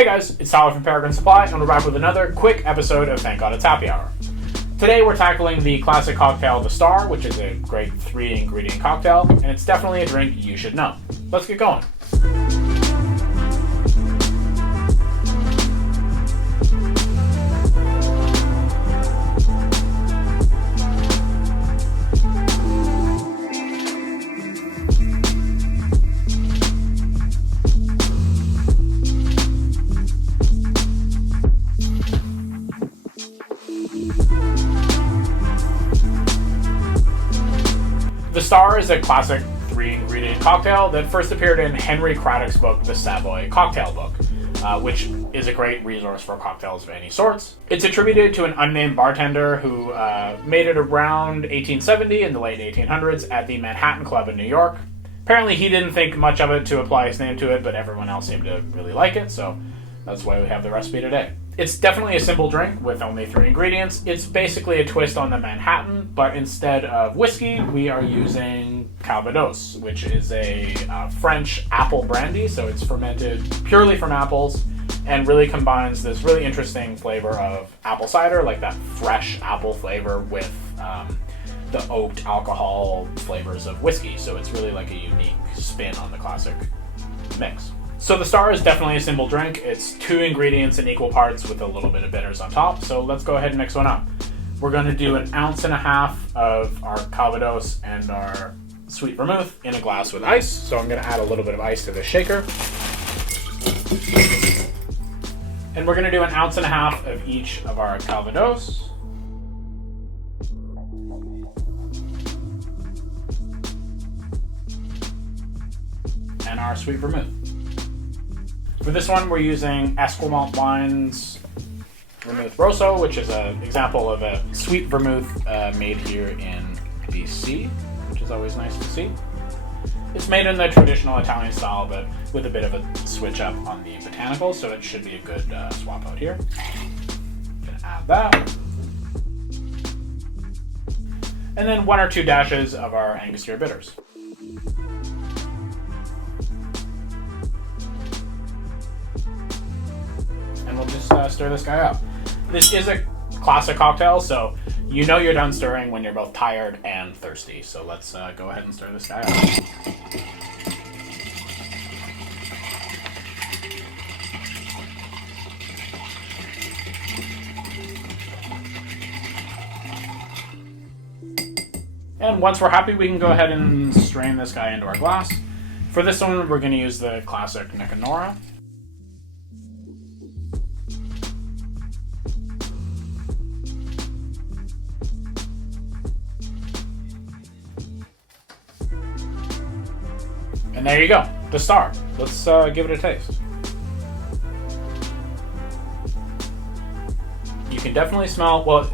Hey guys, it's Tyler from Peregrine Supply, and we're back with another quick episode of Thank God It's Happy Hour. Today we're tackling the classic cocktail, The Star, which is a great 3-ingredient cocktail, and it's definitely a drink you should know. Let's get going. The Star is a classic 3-ingredient cocktail that first appeared in Henry Craddock's book, The Savoy Cocktail Book, which is a great resource for cocktails of any sorts. It's attributed to an unnamed bartender who made it around 1870 in the late 1800s at the Manhattan Club in New York. Apparently he didn't think much of it to apply his name to it, but everyone else seemed to really like it, so that's why we have the recipe today. It's definitely a simple drink with only 3 ingredients. It's basically a twist on the Manhattan, but instead of whiskey, we are using Calvados, which is a French apple brandy, so it's fermented purely from apples and really combines this really interesting flavor of apple cider, like that fresh apple flavor with the oaked alcohol flavors of whiskey, so it's really like a unique spin on the classic mix. So the Star is definitely a simple drink. It's 2 ingredients in equal parts with a little bit of bitters on top. So let's go ahead and mix one up. We're going to do 1.5 ounces of our Calvados and our sweet vermouth in a glass with ice. So I'm going to add a little bit of ice to the shaker. And we're going to do 1.5 ounces of each of our Calvados. And our sweet vermouth. For this one, we're using Esquimalt Wine's Vermouth Rosso, which is an example of a sweet vermouth made here in BC, which is always nice to see. It's made in the traditional Italian style, but with a bit of a switch up on the botanicals, so it should be a good swap out here. Gonna add that. And then 1 or 2 dashes of our Angostura bitters. And we'll just stir this guy up. This is a classic cocktail, so you know you're done stirring when you're both tired and thirsty. So let's go ahead and stir this guy up. And once we're happy, we can go ahead and strain this guy into our glass. For this one, we're going to use the classic Nicanora. And there you go, the Star. Let's give it a taste. You can definitely smell,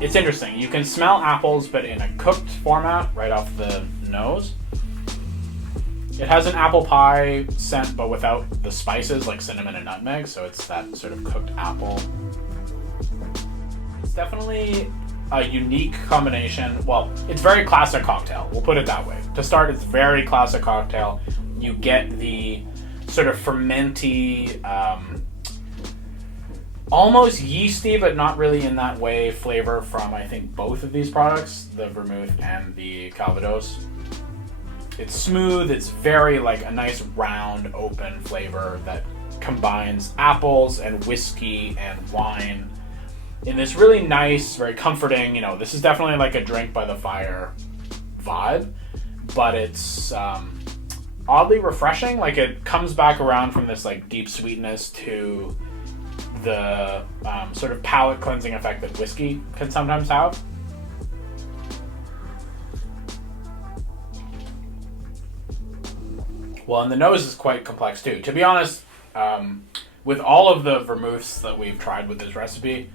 it's interesting. You can smell apples, but in a cooked format right off the nose. It has an apple pie scent, but without the spices like cinnamon and nutmeg, so it's that sort of cooked apple. It's definitely a unique combination. Well, it's very classic cocktail. We'll put it that way. To start, it's very classic cocktail. You get the sort of fermenty, almost yeasty, but not really in that way, flavor from, I think, both of these products, the vermouth and the Calvados. It's smooth. It's very like a nice round, open flavor that combines apples and whiskey and wine in this really nice, very comforting, this is definitely like a drink by the fire vibe, but it's oddly refreshing. Like it comes back around from this like deep sweetness to the sort of palate cleansing effect that whiskey can sometimes have. Well, and the nose is quite complex too. To be honest, with all of the vermouths that we've tried with this recipe,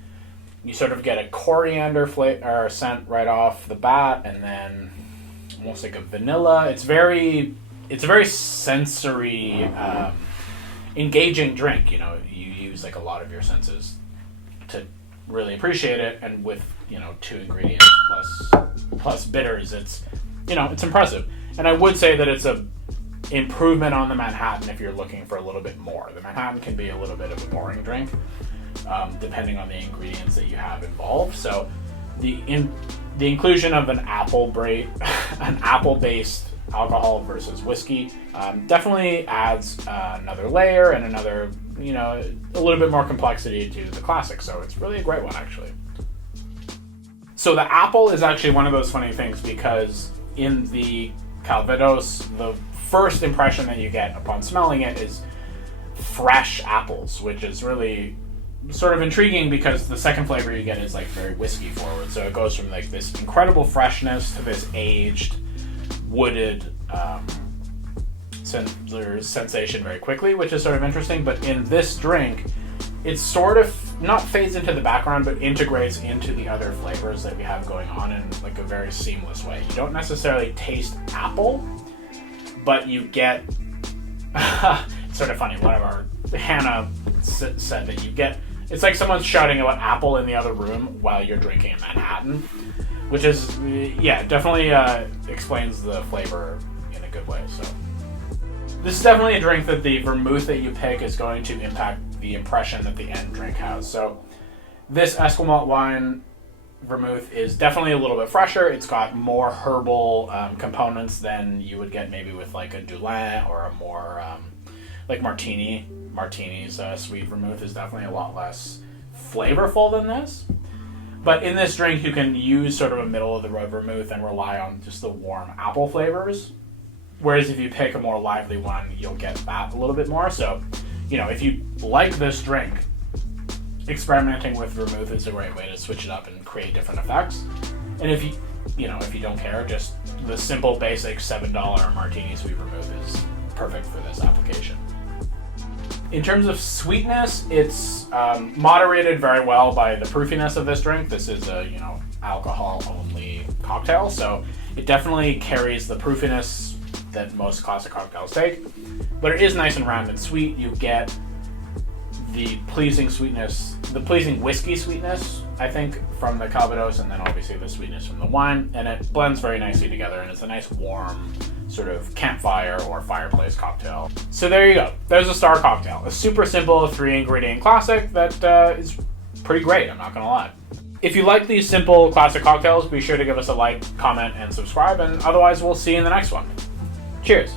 you sort of get a coriander flavor scent right off the bat, and then almost like a vanilla. It's a very sensory, engaging drink. You use like a lot of your senses to really appreciate it, and with 2 ingredients plus bitters, it's impressive. And I would say that it's a improvement on the Manhattan if you're looking for a little bit more. The Manhattan can be a little bit of a boring drink, depending on the ingredients that you have involved. So the inclusion of an apple-based alcohol versus whiskey definitely adds another layer and another, a little bit more complexity to the classic. So it's really a great one, actually. So the apple is actually one of those funny things, because in the Calvados, the first impression that you get upon smelling it is fresh apples, which is really sort of intriguing, because the second flavor you get is like very whiskey forward. So it goes from like this incredible freshness to this aged, wooded sensation very quickly, which is sort of interesting. But in this drink, it sort of not fades into the background, but integrates into the other flavors that we have going on in like a very seamless way. You don't necessarily taste apple, but you get it's sort of funny. One of our Hannah said that you get, it's like someone's shouting about apple in the other room while you're drinking a Manhattan, which is definitely explains the flavor in a good way. So this is definitely a drink that the vermouth that you pick is going to impact the impression that the end drink has. So this Esquimalt wine vermouth is definitely a little bit fresher. It's got more herbal components than you would get maybe with like a Dulin or a more like Martini's sweet vermouth is definitely a lot less flavorful than this. But in this drink, you can use sort of a middle of the road vermouth and rely on just the warm apple flavors. Whereas if you pick a more lively one, you'll get that a little bit more. So, if you like this drink, experimenting with vermouth is a great way to switch it up and create different effects. And if you don't care, just the simple basic $7 Martini sweet vermouth is perfect for this application. In terms of sweetness, it's moderated very well by the proofiness of this drink. This is a alcohol-only cocktail, so it definitely carries the proofiness that most classic cocktails take. But it is nice and round and sweet. You get the pleasing sweetness, the pleasing whiskey sweetness, I think, from the Calvados, and then obviously the sweetness from the wine, and it blends very nicely together, and it's a nice warm sort of campfire or fireplace cocktail. So there you go. There's a star cocktail. A super simple 3-ingredient classic that is pretty great, I'm not gonna lie. If you like these simple classic cocktails, be sure to give us a like, comment, and subscribe, and otherwise we'll see you in the next one. Cheers!